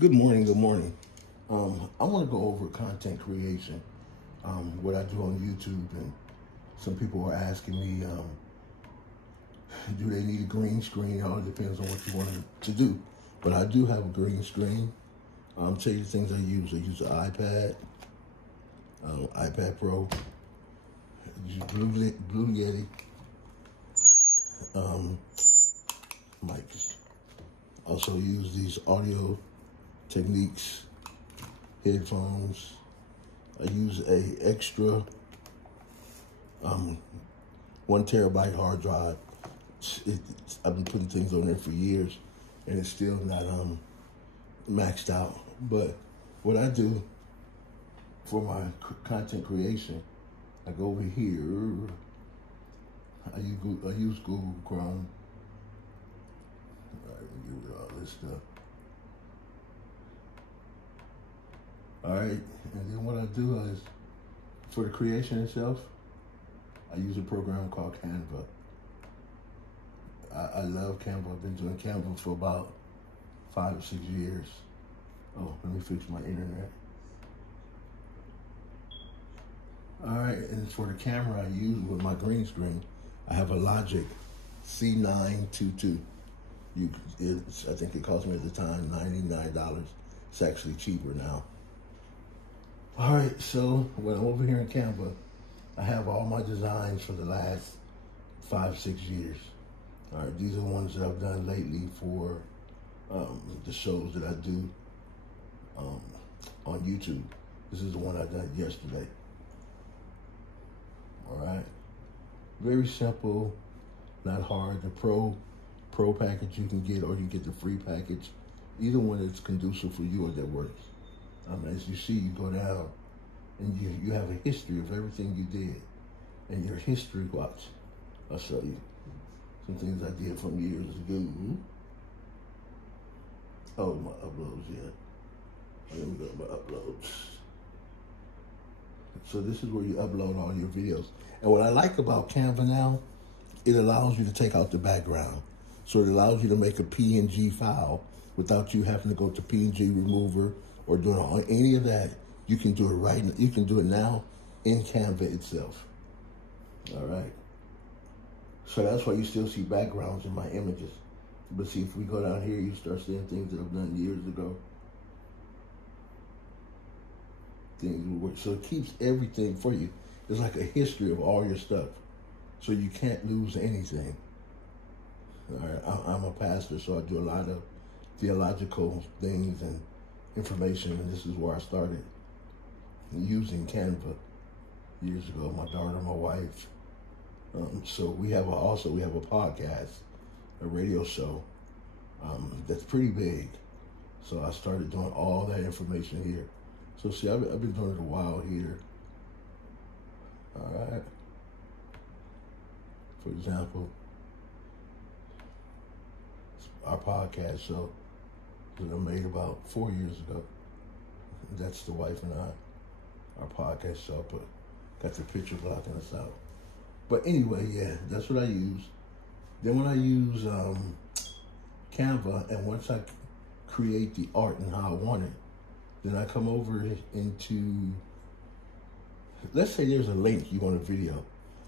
Good morning, good morning. I want to go over content creation, what I do on YouTube, and some people are asking me, do they need a green screen? It all depends on what you want to do. But I do have a green screen. Tell you the things I use. I use an iPad Pro, I use Blue Yeti, mics. Also use these Audio Techniques headphones. I use a extra 1 terabyte hard drive. I've been putting things on there for years, and it's still not maxed out. But what I do for my content creation, I go over here. I use Google Chrome. All right, get rid of all this stuff. All right, and then what I do is, for the creation itself, I use a program called Canva. I love Canva. I've been doing Canva for about 5 or 6 years. Oh, let me fix my internet. All right, and for the camera I use with my green screen, I have a Logic C922. I think it cost me at the time $99. It's actually cheaper now. All right, so when I'm over here in Canva, I have all my designs for the last 5, 6 years. All right, these are the ones that I've done lately for the shows that I do on YouTube. This is the one I done yesterday. All right, very simple, not hard. The Pro package you can get, or you get the free package. Either one that's conducive for you or that works. As you see, you go down and you have a history of everything you did. And your history, watch, I'll show you some things I did from years ago. Oh, my uploads, yeah. Let me go to my uploads. So this is where you upload all your videos. And what I like about Canva now, it allows you to take out the background. So it allows you to make a PNG file without you having to go to PNG remover or doing any of that. You can do it right now. You can do it now in Canva itself. All right. So that's why you still see backgrounds in my images. But see, if we go down here, you start seeing things that I've done years ago. Things will work. So it keeps everything for you. It's like a history of all your stuff. So you can't lose anything. All right. I'm a pastor, so I do a lot of theological things and information, and this is where I started using Canva years ago. My daughter, my wife. So we have a podcast, a radio show that's pretty big. So I started doing all that information here. So see, I've been doing it a while here. All right. For example, our podcast show that I made about 4 years ago. That's the wife and I. Our podcast show, but got the picture blocking us out. But anyway, yeah, that's what I use. Then when I use Canva, and once I create the art and how I want it, then I come over into, let's say there's a link you want a video.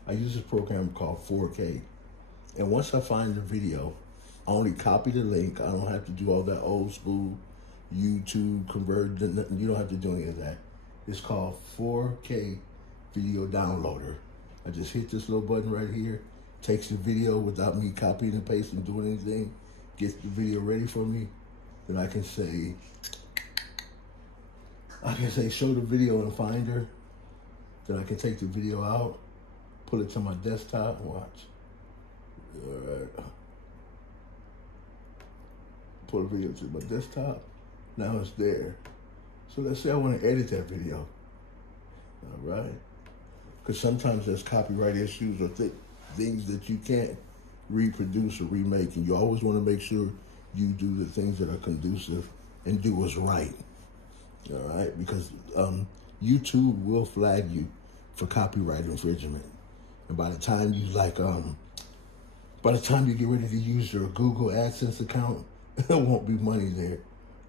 I use this program called 4K. And once I find the video, I only copy the link. I don't have to do all that old school YouTube convert. You don't have to do any of that. It's called 4K Video Downloader. I just hit this little button right here, takes the video without me copying and pasting, doing anything, gets the video ready for me. Then I can say, show the video in Finder. Then I can take the video out, pull it to my desktop, and watch. All right. Pull the video to my desktop. Now it's there. So let's say I want to edit that video. All right. Because sometimes there's copyright issues or things that you can't reproduce or remake. And you always want to make sure you do the things that are conducive and do what's right. All right. Because YouTube will flag you for copyright infringement. And by the time you get ready to use your Google AdSense account, there won't be money there.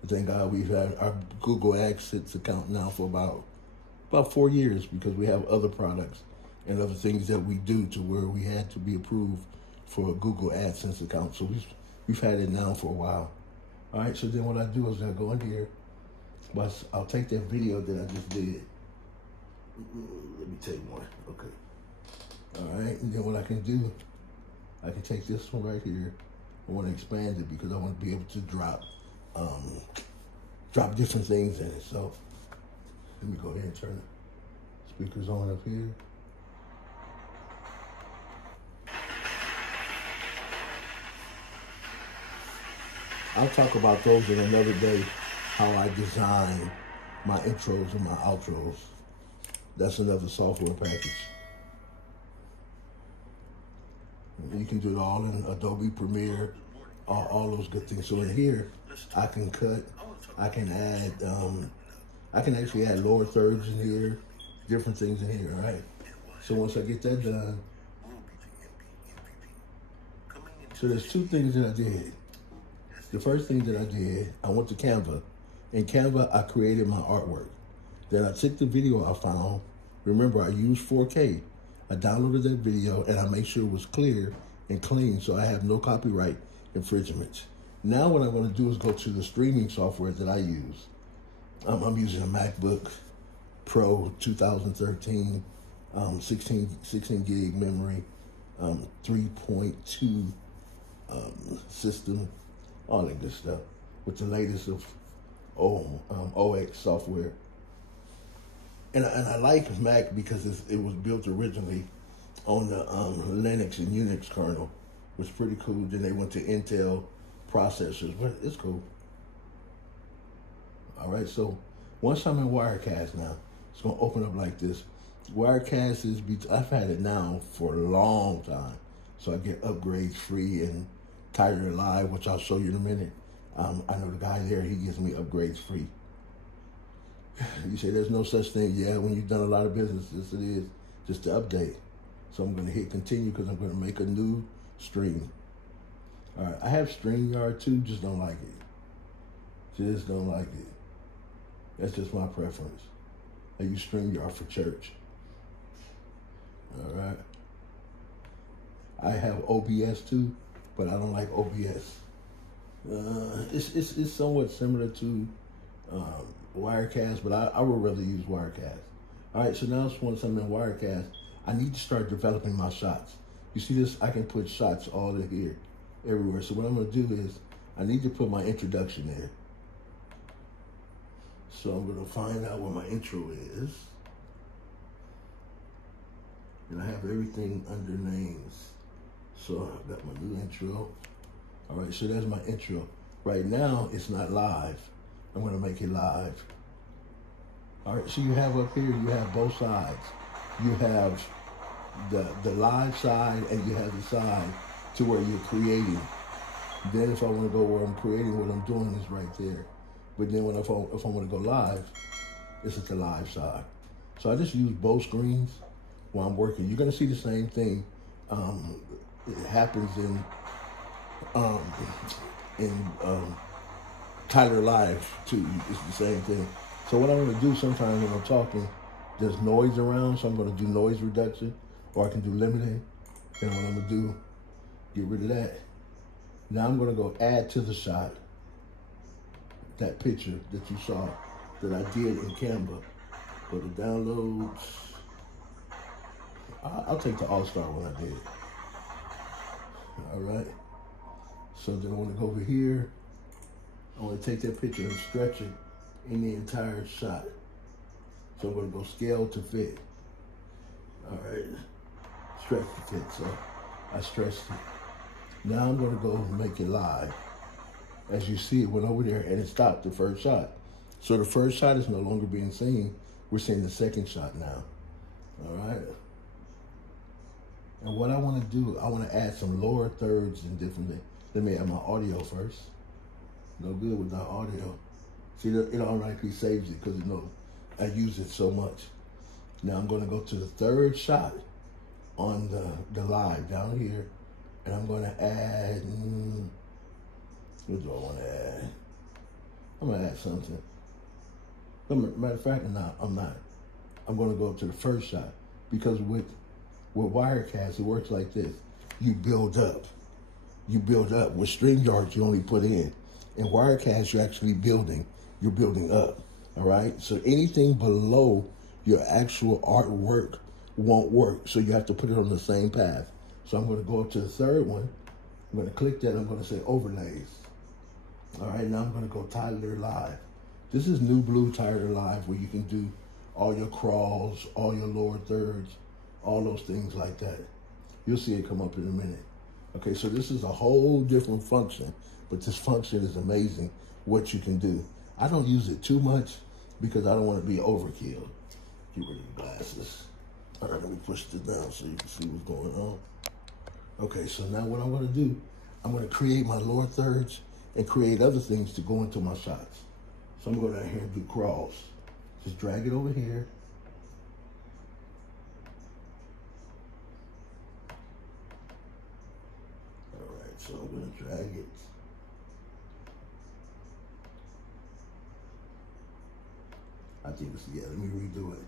Thank God we've had our Google AdSense account now for about 4 years, because we have other products and other things that we do to where we had to be approved for a Google AdSense account. So we've had it now for a while. All right, so then what I do is I go in here, but I'll take that video that I just did. Let me take one, okay. All right, and then what I can do, I can take this one right here. I want to expand it because I want to be able to drop different things in it. So let me go ahead and turn the speakers on up here. I'll talk about those in another day, how I design my intros and my outros. That's another software package. You can do it all in Adobe Premiere, all those good things. So in here, I can cut, I can add, I can actually add lower thirds in here, different things in here, all right? So once I get that done, so there's two things that I did. The first thing that I did, I went to Canva. In Canva, I created my artwork. Then I took the video I found. Remember, I used 4K. I downloaded that video and I made sure it was clear and clean so I have no copyright infringements. Now what I'm going to do is go to the streaming software that I use. I'm using a MacBook Pro 2013, 16 gig memory, 3.2 system, all that good stuff, with the latest of OX software. And I like Mac because it was built originally on the Linux and Unix kernel, which is pretty cool. Then they went to Intel processors, but it's cool. All right, so once I'm in Wirecast now, it's gonna open up like this. Wirecast I've had it now for a long time, so I get upgrades free and Titler Live, which I'll show you in a minute. I know the guy there, he gives me upgrades free. You say there's no such thing. Yeah, when you've done a lot of business, yes it is, just to update. So I'm gonna hit continue because I'm gonna make a new stream. All right, I have StreamYard too, just don't like it. Just don't like it. That's just my preference. I use StreamYard for church. All right. I have OBS too, but I don't like OBS. It's somewhat similar to Wirecast, but I would rather use Wirecast. All right, so now once I'm in Wirecast, I need to start developing my shots. You see this? I can put shots all in here, everywhere. So what I'm gonna do is, I need to put my introduction there. So I'm gonna find out where my intro is. And I have everything under names. So I've got my new intro. All right, so that's my intro. Right now, it's not live. I'm gonna make it live. All right, so you have up here, you have both sides. You have the live side and you have the side to where you're creating. Then if I wanna go where I'm creating, what I'm doing is right there. But then if I wanna go live, it's at the live side. So I just use both screens while I'm working. You're gonna see the same thing. It happens in Titler Live too. It's the same thing. So what I'm gonna do sometimes when I'm talking, there's noise around, so I'm gonna do noise reduction, or I can do limiting. And what I'm gonna do, get rid of that. Now I'm gonna go add to the shot that picture that you saw that I did in Canva. Go to downloads. I'll take the All-Star one I did. All right. So then I want to go over here. I want to take that picture and stretch it in the entire shot. So I'm going to go scale to fit. All right. Stretch to fit. So I stretched it. Now I'm going to go make it live. As you see, it went over there and it stopped the first shot. So the first shot is no longer being seen. We're seeing the second shot now. All right. And what I want to do, I want to add some lower thirds and different things. Let me add my audio first. No good without audio. See, it automatically saves it because I use it so much. Now I'm going to go to the third shot on the live down here, and I'm going to add, what do I want to add? I'm gonna add something. Matter of fact, no, I'm not. I'm gonna go up to the first shot because with Wirecast, it works like this. You build up. You build up. With StreamYard, you only put in. In Wirecast, you're actually building. You're building up. All right? So anything below your actual artwork won't work. So you have to put it on the same path. So I'm going to go up to the third one. I'm going to click that. I'm going to say overlays. All right, now I'm going to go Titler Live. This is NewBlue Titler Live, where you can do all your crawls, all your lower thirds, all those things like that. You'll see it come up in a minute. Okay, so this is a whole different function, but this function is amazing what you can do. I don't use it too much because I don't want to be overkill. Get rid of your glasses. All right, let me push this down so you can see what's going on. Okay, so now what I'm going to do, I'm going to create my lower thirds and create other things to go into my shots. So I'm going to go down here and do crawls. Just drag it over here. All right, so I'm going to drag it. I think it's, yeah, let me redo it.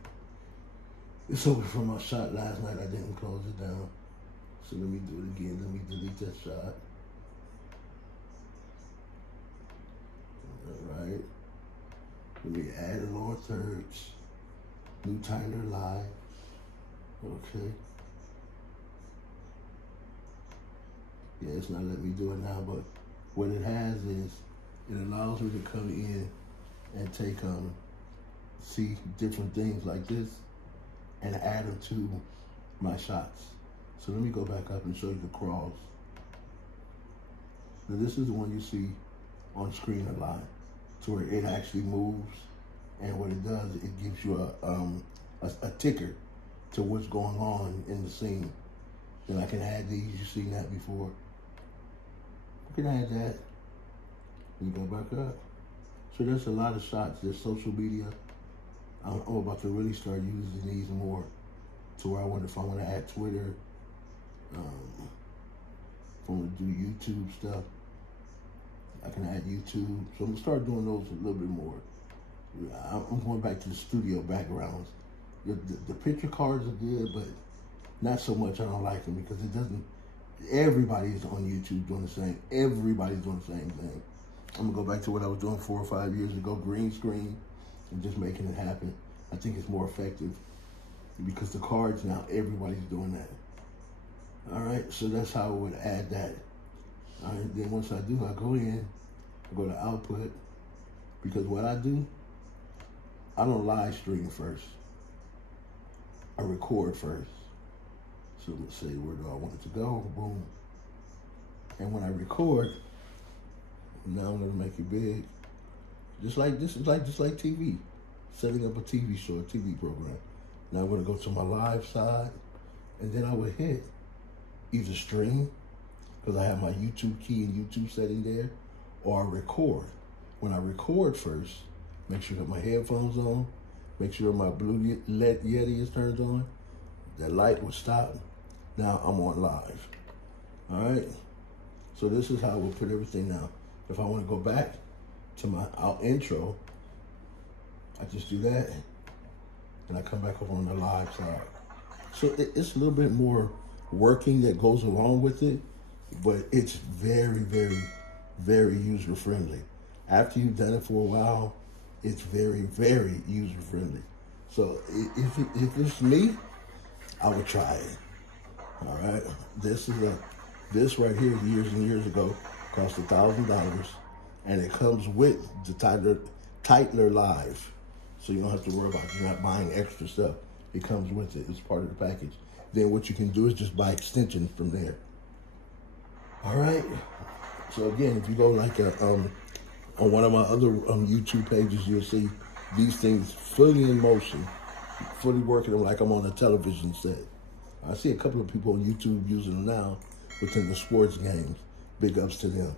It's over from my shot last night. I didn't close it down. So let me do it again. Let me delete that shot. All right. Let me add a lower thirds. New Titler Live. Okay. Yeah, it's not letting me do it now, but what it has is it allows me to come in and take see different things like this and add them to my shots. So let me go back up and show you the crawls. Now this is the one you see on screen a lot, to where it actually moves, and what it does, it gives you a ticker to what's going on in the scene. Then I can add these. You've seen that before. I can add that. You go back up. So there's a lot of shots. There's social media. I'm about to really start using these more, to where I wonder if I want to add Twitter, if I want to do YouTube stuff. I can add YouTube. So I'm going to start doing those a little bit more. I'm going back to the studio backgrounds. The picture cards are good, but not so much. I don't like them because it doesn't, everybody's on YouTube doing the same. Everybody's doing the same thing. I'm going to go back to what I was doing 4 or 5 years ago, green screen, and just making it happen. I think it's more effective because the cards now, everybody's doing that. All right, so that's how I would add that. All right, then once I do, I go in, I go to output, because what I do, I don't live stream first. I record first. So let's say, where do I want it to go? Boom. And when I record, now I'm gonna make it big. Just like this is just like TV. Setting up a TV show, a TV program. Now I'm gonna go to my live side, and then I would hit either stream, because I have my YouTube key and YouTube setting there, or I record. When I record first, make sure that my headphones on, make sure my blue LED Yeti is turned on, that light will stop. Now I'm on live. All right? So this is how I will put everything now. If I want to go back to my intro, I just do that, and I come back over on the live side. So it's a little bit more working that goes along with it, but it's very, very, very user-friendly. After you've done it for a while, it's very, very user-friendly. So if it's me, I would try it. All right, this right here, years and years ago, cost $1,000, and it comes with the Titler Live, so you don't have to worry about you're not buying extra stuff. It comes with it. It's part of the package. Then what you can do is just buy extensions from there. All right. So again, if you go like on one of my other YouTube pages, you'll see these things fully in motion, fully working them like I'm on a television set. I see a couple of people on YouTube using them now within the sports games. Big ups to them.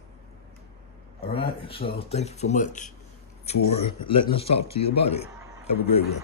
All right. So thank you so much for letting us talk to you about it. Have a great one.